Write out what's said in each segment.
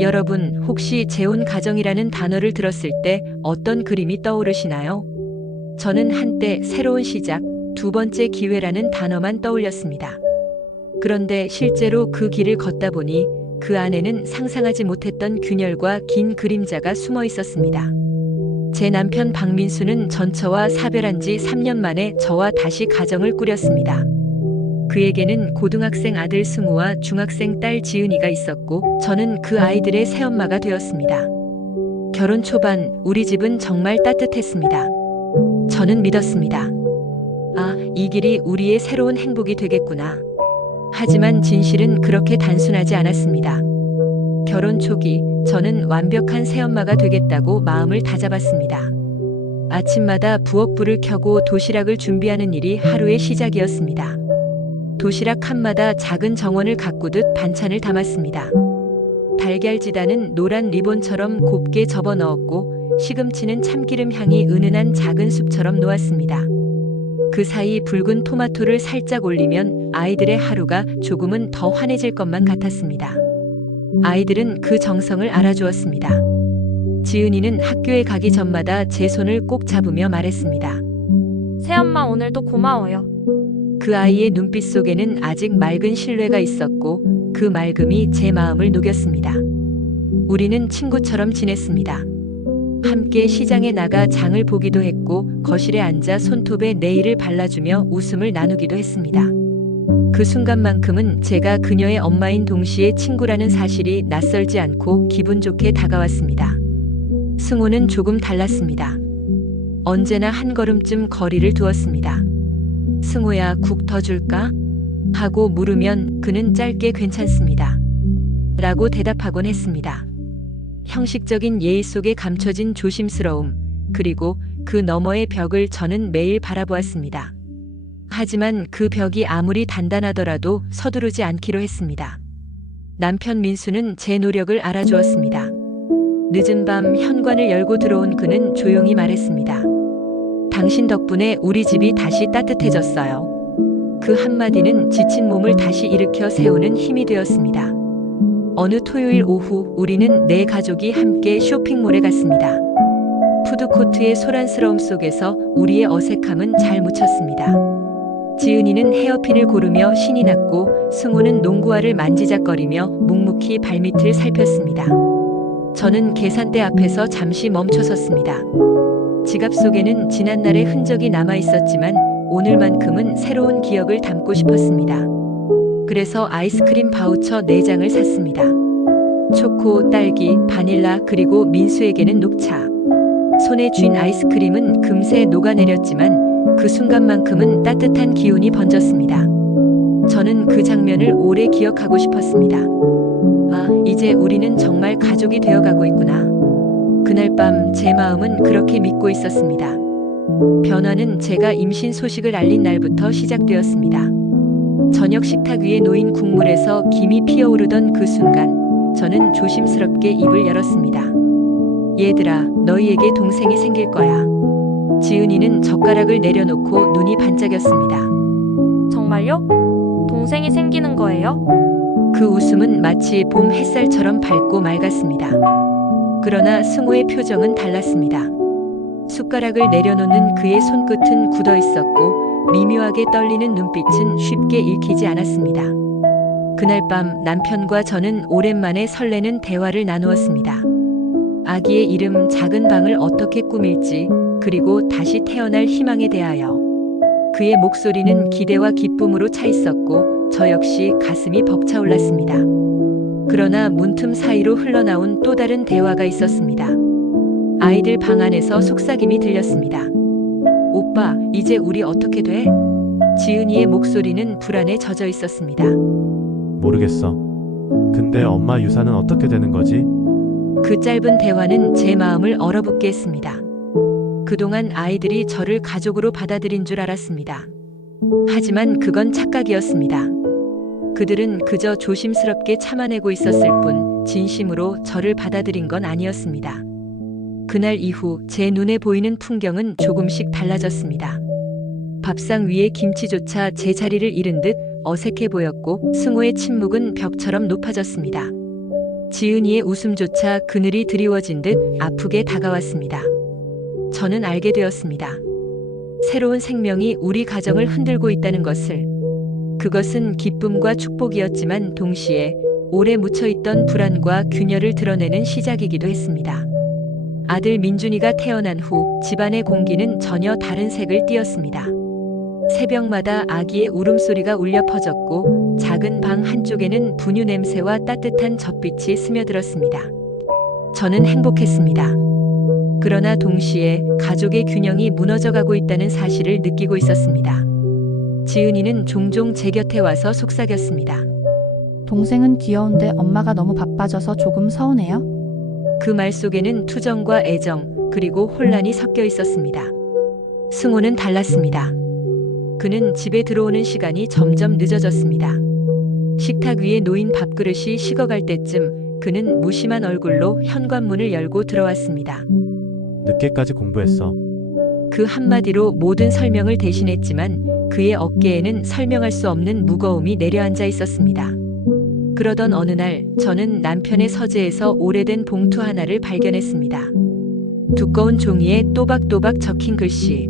여러분, 혹시 재혼 가정이라는 단어를 들었을 때 어떤 그림이 떠오르시나요? 저는 한때 새로운 시작, 두 번째 기회라는 단어만 떠올렸습니다. 그런데 실제로 그 길을 걷다 보니 그 안에는 상상하지 못했던 균열과 긴 그림자가 숨어 있었습니다. 제 남편 박민수는 전처와 사별한 지 3년 만에 저와 다시 가정을 꾸렸습니다. 그에게는 고등학생 아들 승우와 중학생 딸 지은이가 있었고 저는 그 아이들의 새엄마가 되었습니다. 결혼 초반 우리 집은 정말 따뜻했습니다. 저는 믿었습니다. 아, 이 길이 우리의 새로운 행복이 되겠구나. 하지만 진실은 그렇게 단순하지 않았습니다. 결혼 초기 저는 완벽한 새엄마가 되겠다고 마음을 다잡았습니다. 아침마다 부엌불을 켜고 도시락을 준비하는 일이 하루의 시작이었습니다. 도시락 칸마다 작은 정원을 가꾸듯 반찬을 담았습니다. 달걀지단은 노란 리본처럼 곱게 접어 넣었고 시금치는 참기름 향이 은은한 작은 숲처럼 놓았습니다. 그 사이 붉은 토마토를 살짝 올리면 아이들의 하루가 조금은 더 환해질 것만 같았습니다. 아이들은 그 정성을 알아주었습니다. 지은이는 학교에 가기 전마다 제 손을 꼭 잡으며 말했습니다. 새엄마 오늘도 고마워요. 그 아이의 눈빛 속에는 아직 맑은 신뢰가 있었고 그 맑음이 제 마음을 녹였습니다. 우리는 친구처럼 지냈습니다. 함께 시장에 나가 장을 보기도 했고 거실에 앉아 손톱에 네일을 발라주며 웃음을 나누기도 했습니다. 그 순간만큼은 제가 그녀의 엄마인 동시에 친구라는 사실이 낯설지 않고 기분 좋게 다가왔습니다. 승호는 조금 달랐습니다. 언제나 한 걸음쯤 거리를 두었습니다. 승호야, 국 더 줄까? 하고 물으면 그는 짧게 괜찮습니다. 라고 대답하곤 했습니다. 형식적인 예의 속에 감춰진 조심스러움, 그리고 그 너머의 벽을 저는 매일 바라보았습니다. 하지만 그 벽이 아무리 단단하더라도 서두르지 않기로 했습니다. 남편 민수는 제 노력을 알아주었습니다. 늦은 밤 현관을 열고 들어온 그는 조용히 말했습니다. 당신 덕분에 우리 집이 다시 따뜻해졌어요. 그 한마디는 지친 몸을 다시 일으켜 세우는 힘이 되었습니다. 어느 토요일 오후 우리는 네 가족이 함께 쇼핑몰에 갔습니다. 푸드코트의 소란스러움 속에서 우리의 어색함은 잘 묻혔습니다. 지은이는 헤어핀을 고르며 신이 났고 승우는 농구화를 만지작거리며 묵묵히 발밑을 살폈습니다. 저는 계산대 앞에서 잠시 멈춰섰습니다. 지갑 속에는 지난날의 흔적이 남아 있었지만 오늘만큼은 새로운 기억을 담고 싶었습니다. 그래서 아이스크림 바우처 4장을 샀습니다. 초코, 딸기, 바닐라 그리고 민수에게는 녹차. 손에 쥔 아이스크림은 금세 녹아내렸지만 그 순간만큼은 따뜻한 기운이 번졌습니다. 저는 그 장면을 오래 기억하고 싶었습니다. 아, 이제 우리는 정말 가족이 되어가고 있구나. 그날 밤 제 마음은 그렇게 믿고 있었습니다. 변화는 제가 임신 소식을 알린 날부터 시작되었습니다. 저녁 식탁 위에 놓인 국물에서 김이 피어오르던 그 순간 저는 조심스럽게 입을 열었습니다. 얘들아, 너희에게 동생이 생길 거야. 지은이는 젓가락을 내려놓고 눈이 반짝였습니다. 정말요? 동생이 생기는 거예요? 그 웃음은 마치 봄 햇살처럼 밝고 맑았습니다. 그러나 승우의 표정은 달랐습니다. 숟가락을 내려놓는 그의 손끝은 굳어 있었고 미묘하게 떨리는 눈빛은 쉽게 읽히지 않았습니다. 그날 밤 남편과 저는 오랜만에 설레는 대화를 나누었습니다. 아기의 이름, 작은 방을 어떻게 꾸밀지, 그리고 다시 태어날 희망에 대하여. 그의 목소리는 기대와 기쁨으로 차 있었고 저 역시 가슴이 벅차올랐습니다. 그러나 문틈 사이로 흘러나온 또 다른 대화가 있었습니다. 아이들 방 안에서 속삭임이 들렸습니다. 오빠, 이제 우리 어떻게 돼? 지은이의 목소리는 불안에 젖어 있었습니다. 모르겠어. 근데 엄마 유산은 어떻게 되는 거지? 그 짧은 대화는 제 마음을 얼어붙게 했습니다. 그동안 아이들이 저를 가족으로 받아들인 줄 알았습니다. 하지만 그건 착각이었습니다. 그들은 그저 조심스럽게 참아내고 있었을 뿐 진심으로 저를 받아들인 건 아니었습니다. 그날 이후 제 눈에 보이는 풍경은 조금씩 달라졌습니다. 밥상 위에 김치조차 제 자리를 잃은 듯 어색해 보였고 승우의 침묵은 벽처럼 높아졌습니다. 지은이의 웃음조차 그늘이 드리워진 듯 아프게 다가왔습니다. 저는 알게 되었습니다. 새로운 생명이 우리 가정을 흔들고 있다는 것을. 그것은 기쁨과 축복이었지만 동시에 오래 묻혀있던 불안과 균열을 드러내는 시작이기도 했습니다. 아들 민준이가 태어난 후 집안의 공기는 전혀 다른 색을 띠었습니다. 새벽마다 아기의 울음소리가 울려 퍼졌고 작은 방 한쪽에는 분유 냄새와 따뜻한 젖빛이 스며들었습니다. 저는 행복했습니다. 그러나 동시에 가족의 균형이 무너져가고 있다는 사실을 느끼고 있었습니다. 지은이는 종종 제 곁에 와서 속삭였습니다. 동생은 귀여운데 엄마가 너무 바빠져서 조금 서운해요? 그 말 속에는 투정과 애정, 그리고 혼란이 섞여 있었습니다. 승호는 달랐습니다. 그는 집에 들어오는 시간이 점점 늦어졌습니다. 식탁 위에 놓인 밥그릇이 식어갈 때쯤 그는 무심한 얼굴로 현관문을 열고 들어왔습니다. 늦게까지 공부했어. 그 한마디로 모든 설명을 대신했지만 그의 어깨에는 설명할 수 없는 무거움이 내려앉아 있었습니다. 그러던 어느 날 저는 남편의 서재에서 오래된 봉투 하나를 발견했습니다. 두꺼운 종이에 또박또박 적힌 글씨.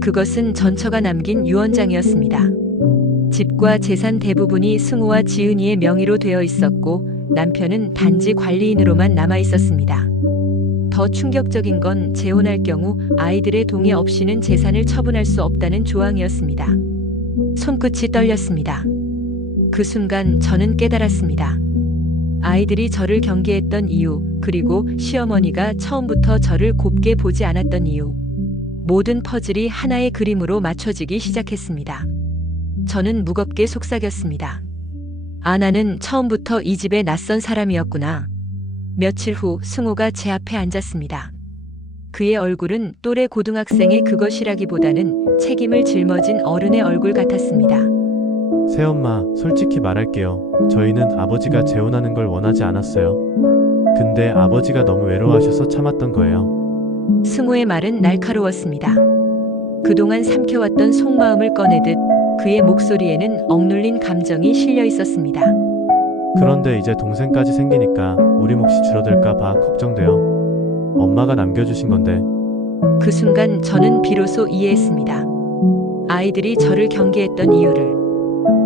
그것은 전처가 남긴 유언장이었습니다. 집과 재산 대부분이 승우와 지은이의 명의로 되어 있었고 남편은 단지 관리인으로만 남아 있었습니다. 더 충격적인 건 재혼할 경우 아이들의 동의 없이는 재산을 처분할 수 없다는 조항이었습니다. 손끝이 떨렸습니다. 그 순간 저는 깨달았습니다. 아이들이 저를 경계했던 이유, 그리고 시어머니가 처음부터 저를 곱게 보지 않았던 이유. 모든 퍼즐이 하나의 그림으로 맞춰지기 시작했습니다. 저는 무겁게 속삭였습니다. 아, 나는 처음부터 이 집의 낯선 사람이었구나. 며칠 후 승호가 제 앞에 앉았습니다. 그의 얼굴은 또래 고등학생의 그것이라기보다는 책임을 짊어진 어른의 얼굴 같았습니다. 새엄마, 솔직히 말할게요. 저희는 아버지가 재혼하는 걸 원하지 않았어요. 근데 아버지가 너무 외로워하셔서 참았던 거예요. 승호의 말은 날카로웠습니다. 그동안 삼켜왔던 속마음을 꺼내듯 그의 목소리에는 억눌린 감정이 실려 있었습니다. 그런데 이제 동생까지 생기니까 우리 몫이 줄어들까 봐 걱정돼요. 엄마가 남겨주신 건데. 그 순간 저는 비로소 이해했습니다. 아이들이 저를 경계했던 이유를.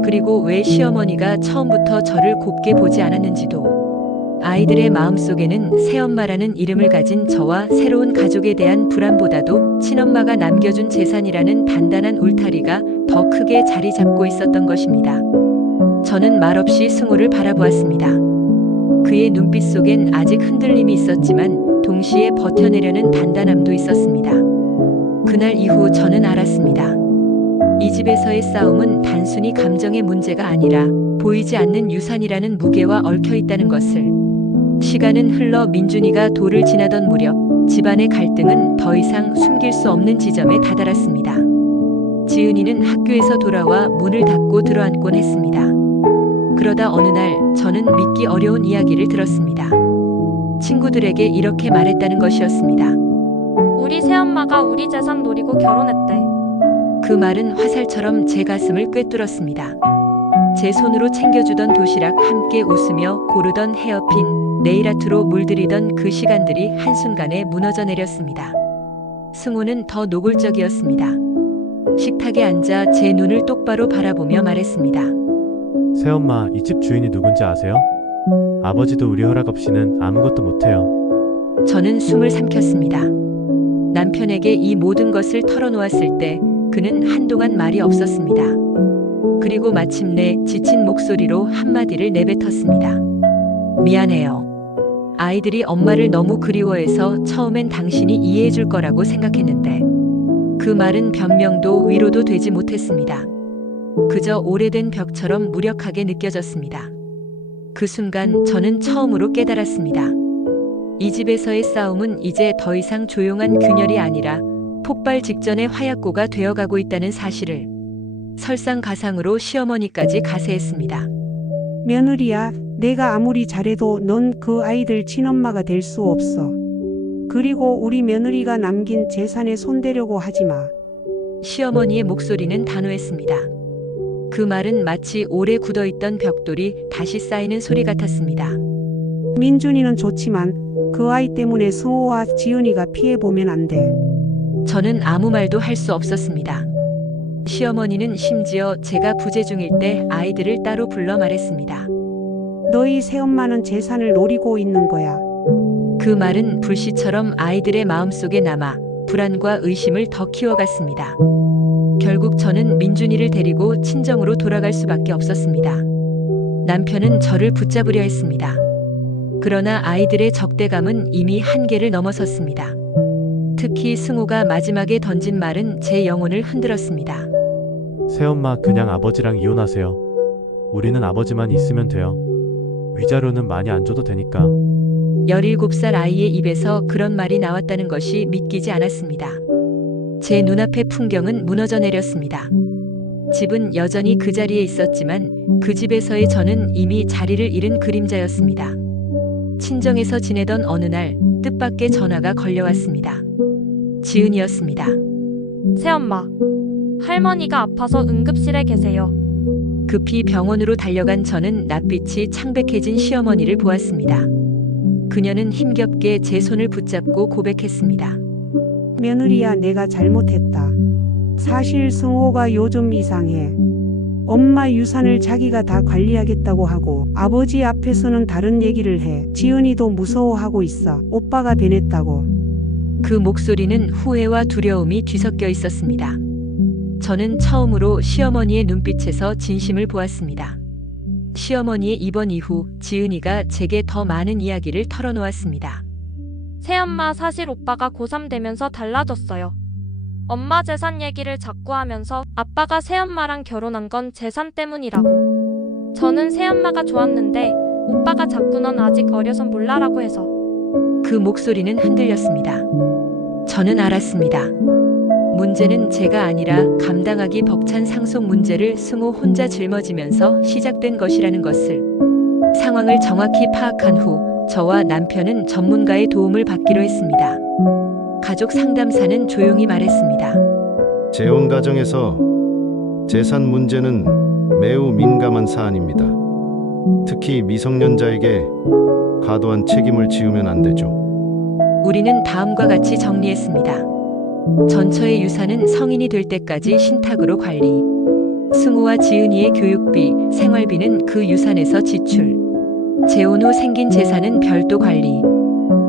그리고 왜 시어머니가 처음부터 저를 곱게 보지 않았는지도. 아이들의 마음속에는 새엄마라는 이름을 가진 저와 새로운 가족에 대한 불안보다도 친엄마가 남겨준 재산이라는 단단한 울타리가 더 크게 자리 잡고 있었던 것입니다. 저는 말없이 승호를 바라보았습니다. 그의 눈빛 속엔 아직 흔들림이 있었지만 동시에 버텨내려는 단단함도 있었습니다. 그날 이후 저는 알았습니다. 이 집에서의 싸움은 단순히 감정의 문제가 아니라 보이지 않는 유산이라는 무게와 얽혀 있다는 것을. 시간은 흘러 민준이가 도를 지나던 무렵 집안의 갈등은 더 이상 숨길 수 없는 지점에 다다랐습니다. 지은이는 학교에서 돌아와 문을 닫고 들어앉곤 했습니다. 그러다 어느 날 저는 믿기 어려운 이야기를 들었습니다. 친구들에게 이렇게 말했다는 것이었습니다. 우리 새엄마가 우리 재산 노리고 결혼했대. 그 말은 화살처럼 제 가슴을 꿰뚫었습니다. 제 손으로 챙겨주던 도시락, 함께 웃으며 고르던 헤어핀, 네일아트로 물들이던 그 시간들이 한순간에 무너져 내렸습니다. 승호는 더 노골적이었습니다. 식탁에 앉아 제 눈을 똑바로 바라보며 말했습니다. 새엄마, 이 집 주인이 누군지 아세요? 아버지도 우리 허락 없이는 아무것도 못해요. 저는 숨을 삼켰습니다. 남편에게 이 모든 것을 털어놓았을 때 그는 한동안 말이 없었습니다. 그리고 마침내 지친 목소리로 한마디를 내뱉었습니다. 미안해요. 아이들이 엄마를 너무 그리워해서 처음엔 당신이 이해해 줄 거라고 생각했는데 그 말은 변명도 위로도 되지 못했습니다. 그저 오래된 벽처럼 무력하게 느껴졌습니다. 그 순간 저는 처음으로 깨달았습니다. 이 집에서의 싸움은 이제 더 이상 조용한 균열이 아니라 폭발 직전의 화약고가 되어가고 있다는 사실을. 설상가상으로 시어머니까지 가세했습니다. 며느리야, 내가 아무리 잘해도 넌 그 아이들 친엄마가 될 수 없어. 그리고 우리 며느리가 남긴 재산에 손대려고 하지 마. 시어머니의 목소리는 단호했습니다. 그 말은 마치 오래 굳어있던 벽돌이 다시 쌓이는 소리 같았습니다. 민준이는 좋지만 그 아이 때문에 승호와 지은이가 피해보면 안 돼. 저는 아무 말도 할 수 없었습니다. 시어머니는 심지어 제가 부재 중일 때 아이들을 따로 불러 말했습니다. 너희 새엄마는 재산을 노리고 있는 거야. 그 말은 불씨처럼 아이들의 마음속에 남아 불안과 의심을 더 키워갔습니다. 결국 저는 민준이를 데리고 친정으로 돌아갈 수밖에 없었습니다. 남편은 저를 붙잡으려 했습니다. 그러나 아이들의 적대감은 이미 한계를 넘어섰습니다. 특히 승호가 마지막에 던진 말은 제 영혼을 흔들었습니다. 새엄마 그냥 아버지랑 이혼하세요. 우리는 아버지만 있으면 돼요. 위자료는 많이 안 줘도 되니까. 17살 아이의 입에서 그런 말이 나왔다는 것이 믿기지 않았습니다. 제 눈앞의 풍경은 무너져 내렸습니다. 집은 여전히 그 자리에 있었지만 그 집에서의 저는 이미 자리를 잃은 그림자였습니다. 친정에서 지내던 어느 날 뜻밖의 전화가 걸려왔습니다. 지은이었습니다. 새엄마, 할머니가 아파서 응급실에 계세요. 급히 병원으로 달려간 저는 낯빛이 창백해진 시어머니를 보았습니다. 그녀는 힘겹게 제 손을 붙잡고 고백했습니다. 며느리야, 내가 잘못했다. 사실 승호가 요즘 이상해. 엄마 유산을 자기가 다 관리하겠다고 하고 아버지 앞에서는 다른 얘기를 해. 지은이도 무서워하고 있어. 오빠가 변했다고. 그 목소리는 후회와 두려움이 뒤섞여 있었습니다. 저는 처음으로 시어머니의 눈빛에서 진심을 보았습니다. 시어머니의 입원 이후 지은이가 제게 더 많은 이야기를 털어놓았습니다. 새엄마, 사실 오빠가 고3 되면서 달라졌어요. 엄마 재산 얘기를 자꾸 하면서 아빠가 새엄마랑 결혼한 건 재산 때문이라고. 저는 새엄마가 좋았는데 오빠가 자꾸 넌 아직 어려서 몰라라고 해서. 그 목소리는 흔들렸습니다. 저는 알았습니다. 문제는 제가 아니라 감당하기 벅찬 상속 문제를 승호 혼자 짊어지면서 시작된 것이라는 것을. 상황을 정확히 파악한 후 저와 남편은 전문가의 도움을 받기로 했습니다. 가족 상담사는 조용히 말했습니다. 재혼 가정에서 재산 문제는 매우 민감한 사안입니다. 특히 미성년자에게 과도한 책임을 지우면 안 되죠. 우리는 다음과 같이 정리했습니다. 전처의 유산은 성인이 될 때까지 신탁으로 관리. 승호와 지은이의 교육비, 생활비는 그 유산에서 지출. 재혼 후 생긴 재산은 별도 관리.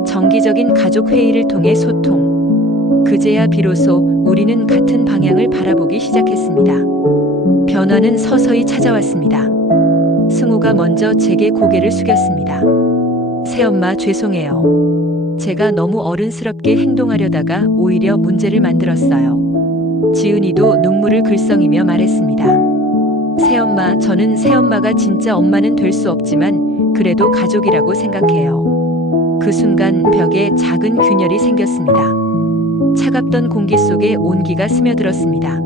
정기적인 가족 회의를 통해 소통. 그제야 비로소 우리는 같은 방향을 바라보기 시작했습니다. 변화는 서서히 찾아왔습니다. 승호가 먼저 제게 고개를 숙였습니다. 새엄마, 죄송해요. 제가 너무 어른스럽게 행동하려다가 오히려 문제를 만들었어요. 지은이도 눈물을 글썽이며 말했습니다. 새엄마, 저는 새엄마가 진짜 엄마는 될 수 없지만 그래도 가족이라고 생각해요. 그 순간 벽에 작은 균열이 생겼습니다. 차갑던 공기 속에 온기가 스며들었습니다.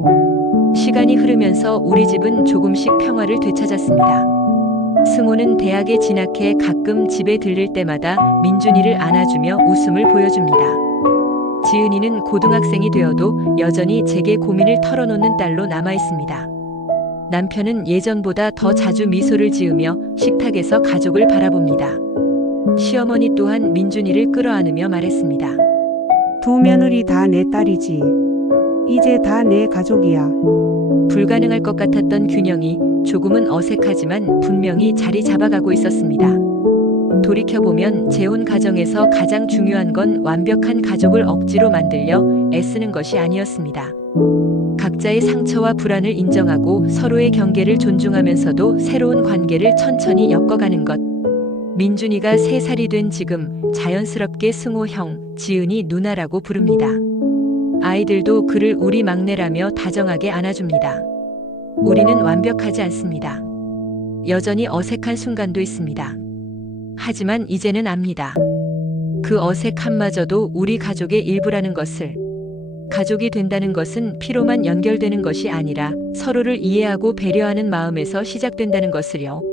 시간이 흐르면서 우리 집은 조금씩 평화를 되찾았습니다. 승호는 대학에 진학해 가끔 집에 들릴 때마다 민준이를 안아주며 웃음을 보여줍니다. 지은이는 고등학생이 되어도 여전히 제게 고민을 털어놓는 딸로 남아있습니다. 남편은 예전보다 더 자주 미소를 지으며 식탁에서 가족을 바라봅니다. 시어머니 또한 민준이를 끌어안으며 말했습니다. 두 며느리 다 내 딸이지. 이제 다 내 가족이야. 불가능할 것 같았던 균형이 조금은 어색하지만 분명히 자리 잡아가고 있었습니다. 돌이켜보면 재혼 가정에서 가장 중요한 건 완벽한 가족을 억지로 만들려 애쓰는 것이 아니었습니다. 각자의 상처와 불안을 인정하고 서로의 경계를 존중하면서도 새로운 관계를 천천히 엮어가는 것. 민준이가 3살이 된 지금 자연스럽게 승호 형, 지은이 누나라고 부릅니다. 아이들도 그를 우리 막내라며 다정하게 안아줍니다. 우리는 완벽하지 않습니다. 여전히 어색한 순간도 있습니다. 하지만 이제는 압니다. 그 어색함마저도 우리 가족의 일부라는 것을. 가족이 된다는 것은 피로만 연결되는 것이 아니라 서로를 이해하고 배려하는 마음에서 시작된다는 것을요.